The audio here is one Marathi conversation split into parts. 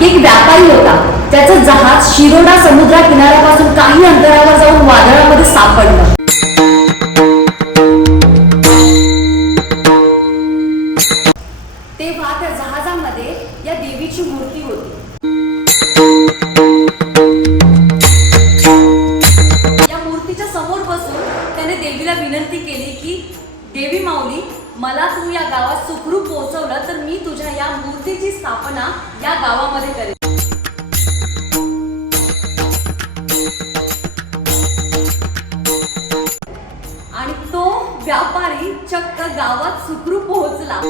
की एक व्यापारी होता. त्याचं जहाज शिरोडा समुद्र किनाऱ्यापासून काही अंतरावर जाऊन वादळामध्ये सापडलं. तेव्हा त्या जहाजामध्ये या देवीची मूर्ती होती. या मूर्तीच्या समोर बसून त्याने देवीला विनंती केली की देवी माऊली मला तू या गावात सुखरूप पोहोचवलं तर मी तुझ्या या मूर्तीची स्थापना या गावामध्ये करेन. आणि तो व्यापारी चक्क गावात सुखरूप पोहोचला.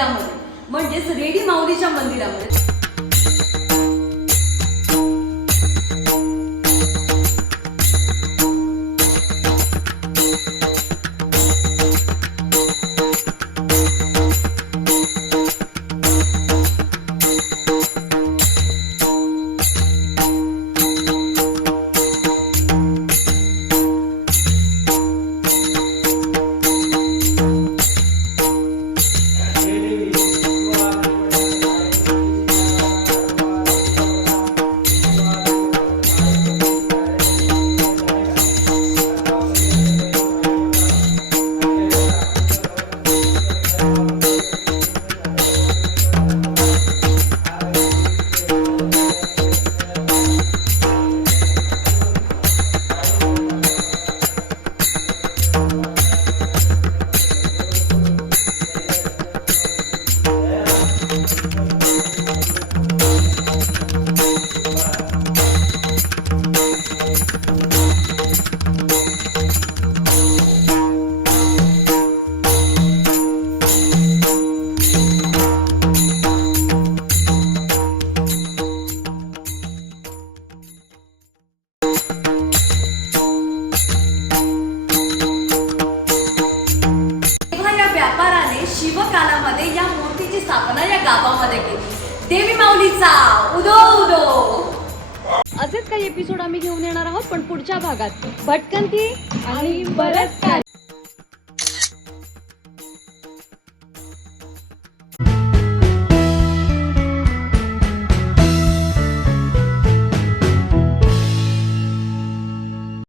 मंदिरामध्ये. म्हणजेच रेडी माऊलीच्या मंदिरामध्ये. तेव्हा महाराजाने शिवकालामध्ये या मूर्तीची स्थापना या गावामध्ये केली. देवी माऊलीचा उदो उदो. असेच काही एपिसोड आम्ही घेऊन येणार आहोत पण पुढच्या भागात भटकंती आणि बरंच काय